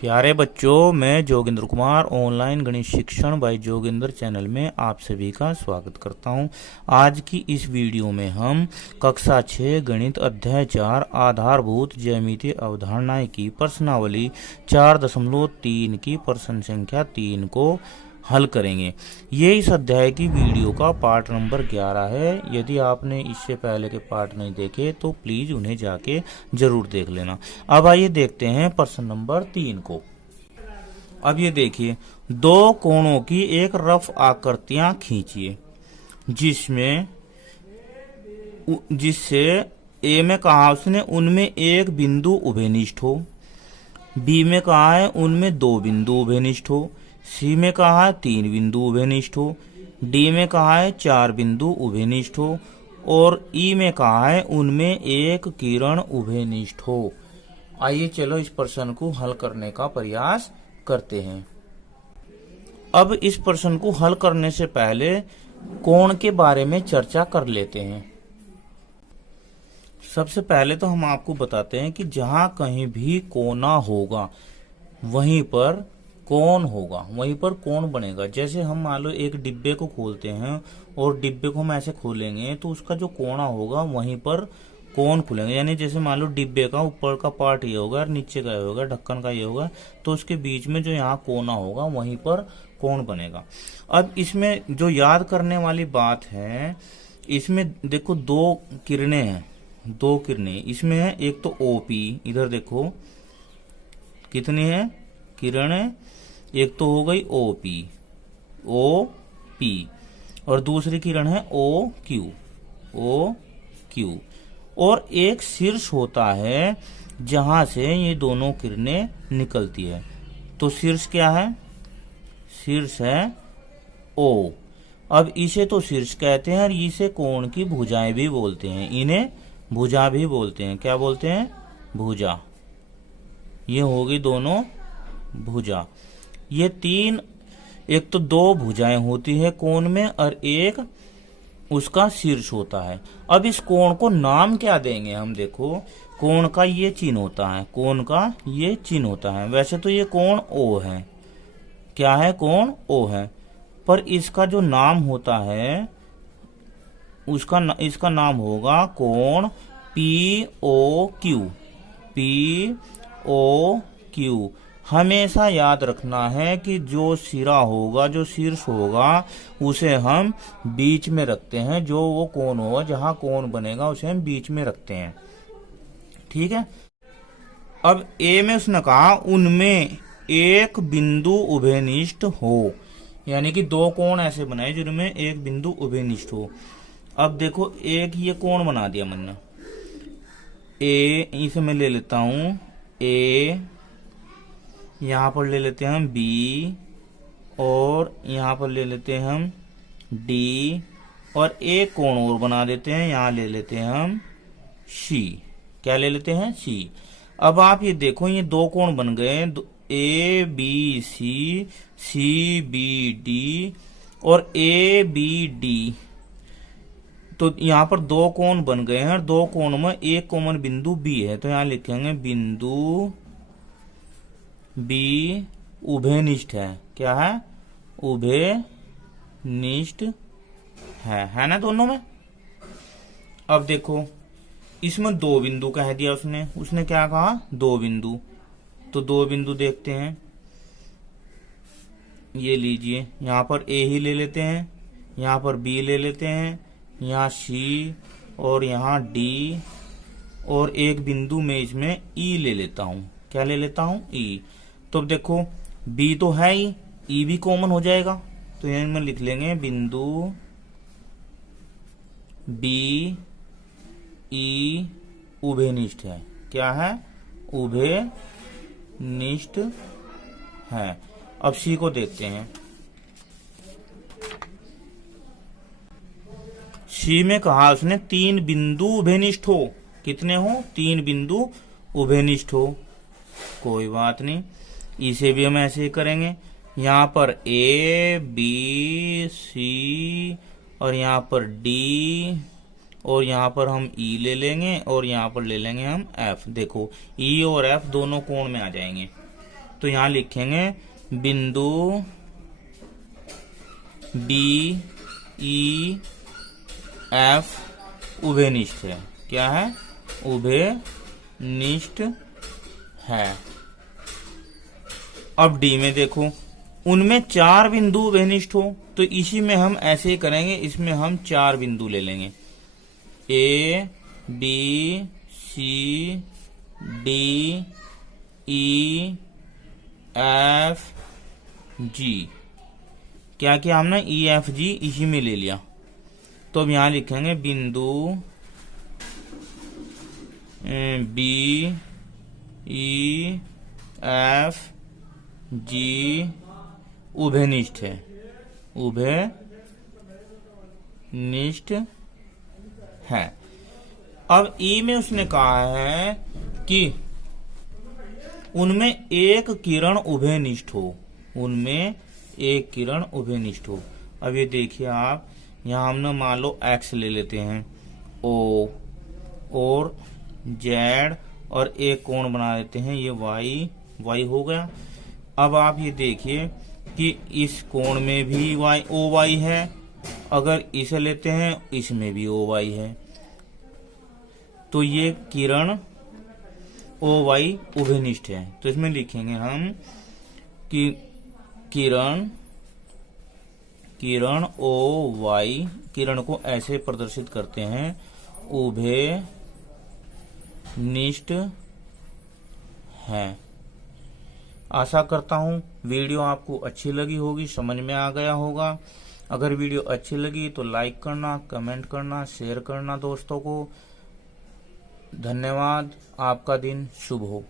प्यारे बच्चों, मैं जोगिंद्र कुमार ऑनलाइन गणित शिक्षण बाय जोगिंद्र चैनल में आप सभी का स्वागत करता हूं। आज की इस वीडियो में हम कक्षा 6 गणित अध्याय 4 आधारभूत ज्यामितीय अवधारणाएं की प्रश्नावली 4.3 की प्रश्न संख्या 3 को हल करेंगे। ये इस अध्याय की वीडियो का पार्ट नंबर 11 है। यदि आपने इससे पहले के पार्ट नहीं देखे तो प्लीज उन्हें जाके जरूर देख लेना। अब आइए देखते हैं प्रश्न नंबर 3 को। अब ये देखिए, दो कोणों की एक रफ आकृतियां खींचिए जिससे ए में कहा उसने उनमें एक बिंदु उभयनिष्ठ हो, बी में कहा है उनमें दो बिंदु उभयनिष्ठ हो, सी में कहा है 3 बिंदु उभयनिष्ठ हो, डी में कहा है 4 बिंदु उभयनिष्ठ हो और ई में कहा है उनमें एक किरण उभयनिष्ठ हो। आइए चलो इस प्रश्न को हल करने का प्रयास करते हैं। अब इस प्रश्न को हल करने से पहले कोण के बारे में चर्चा कर लेते हैं। सबसे पहले तो हम आपको बताते हैं कि जहां कहीं भी कोना होगा वहीं पर कोण होगा, वहीं पर कोण बनेगा। जैसे हम मान लो एक डिब्बे को खोलते हैं और डिब्बे को हम ऐसे खोलेंगे तो उसका जो कोना होगा वहीं पर कोण खुलेंगे। यानी जैसे मान लो डिब्बे का ऊपर का पार्ट ये होगा और नीचे का ये होगा, ढक्कन का ये होगा, तो उसके बीच में जो यहाँ कोना होगा वहीं पर कोण बनेगा। अब इसमें जो याद करने वाली बात है, इसमें देखो दो किरणें हैं, दो किरणें इसमें है। एक तो ओपी, इधर देखो कितनी है किरणें, एक तो हो गई ओपी और दूसरी किरण है ओ क्यू और एक शीर्ष होता है जहां से ये दोनों किरणें निकलती है। तो शीर्ष क्या है? शीर्ष है ओ। अब इसे तो शीर्ष कहते हैं और इसे कोण की भुजाएं भी बोलते हैं, इन्हें भुजा भी बोलते हैं। क्या बोलते हैं? भुजा। ये होगी दोनों भुजा। ये तीन, एक तो दो भुजाएं होती है कोण में और एक उसका शीर्ष होता है। अब इस कोण को नाम क्या देंगे हम? देखो, कोण का ये चिन्ह होता है, कोण का ये चिन्ह होता है। वैसे तो ये कोण ओ है, क्या है? कोण ओ है, पर इसका जो नाम होता है इसका नाम होगा कोण POQ। हमेशा याद रखना है कि जो सिरा होगा, जो शीर्ष होगा, उसे हम बीच में रखते हैं। जो वो कोण होगा, जहां कोण बनेगा उसे हम बीच में रखते हैं। ठीक है। अब ए में उसने कहा उनमें एक बिंदु उभयनिष्ठ हो, यानी कि दो कोण ऐसे बनाए जिनमें एक बिंदु उभयनिष्ठ हो। अब देखो, एक ये कोण बना दिया मैंने ए, इसे मैं ले लेता हूं ए, यहां पर ले लेते हैं हम बी और यहां पर ले लेते हैं हम डी और एक कोण और बना देते हैं, यहां ले लेते हैं हम सी। क्या ले लेते हैं? सी। अब आप ये देखो, ये दो कोण बन गए, A B C B D और ए बी डी। तो यहाँ पर दो कोण बन गए हैं और दो कोण में एक कॉमन बिंदु बी है, तो यहाँ लिखेंगे बिंदु बी उभयनिष्ठ है। क्या है? उभयनिष्ठ है ना दोनों में। अब देखो, इसमें दो बिंदु कह दिया उसने क्या कहा? दो बिंदु। तो दो बिंदु देखते हैं। ये लीजिए, यहाँ पर ए ही ले लेते हैं, यहाँ पर बी ले लेते हैं, यहाँ सी और यहाँ डी और एक बिंदु में इसमें ई ले लेता हूं। क्या ले लेता हूं? ई। तो अब देखो, बी तो है ही, ई भी कॉमन हो जाएगा, तो यहां में लिख लेंगे बिंदु बी ई उभयनिष्ठ है। क्या है? उभयनिष्ठ है। अब सी को देखते हैं। सी में कहा उसने 3 बिंदु उभयनिष्ठ हो। कितने हो? 3 बिंदु उभयनिष्ठ हो। कोई बात नहीं, इसे भी हम ऐसे ही करेंगे। यहाँ पर ए बी सी और यहाँ पर डी और यहाँ पर हम ई ले लेंगे और यहाँ पर ले लेंगे हम एफ। देखो, ई और एफ दोनों कोण में आ जाएंगे। तो यहां लिखेंगे बिंदु डी ई एफ उभयनिष्ठ है। क्या है? उभयनिष्ठ है। अब डी में देखो, उनमें 4 बिंदु उभयनिष्ठ हो, तो इसी में हम ऐसे ही करेंगे, इसमें हम 4 बिंदु ले लेंगे, A B C D E F G. क्या किया हमने? ई एफ जी इसी में ले लिया। तो अब यहां लिखेंगे बिंदु बी ई एफ जी उभयनिष्ठ है, उभयनिष्ठ है। अब ई में उसने कहा है कि उनमें एक किरण उभयनिष्ठ हो, उनमें एक किरण उभयनिष्ठ हो। अब ये देखिए आप, यहां हमने मान लो एक्स ले लेते हैं, ओ और जेड, और एक कोण बना देते हैं, ये वाई हो गया। अब आप ये देखिए कि इस कोण में भी ओ वाई है, अगर इसे लेते हैं इसमें भी ओ वाई है, तो ये किरण ओ वाई उभयनिष्ठ है। तो इसमें लिखेंगे हम कि किरण ओ वाई, किरण को ऐसे प्रदर्शित करते हैं, उभयनिष्ठ है। आशा करता हूं वीडियो आपको अच्छी लगी होगी, समझ में आ गया होगा। अगर वीडियो अच्छी लगी तो लाइक करना, कमेंट करना, शेयर करना दोस्तों को। धन्यवाद। आपका दिन शुभ हो।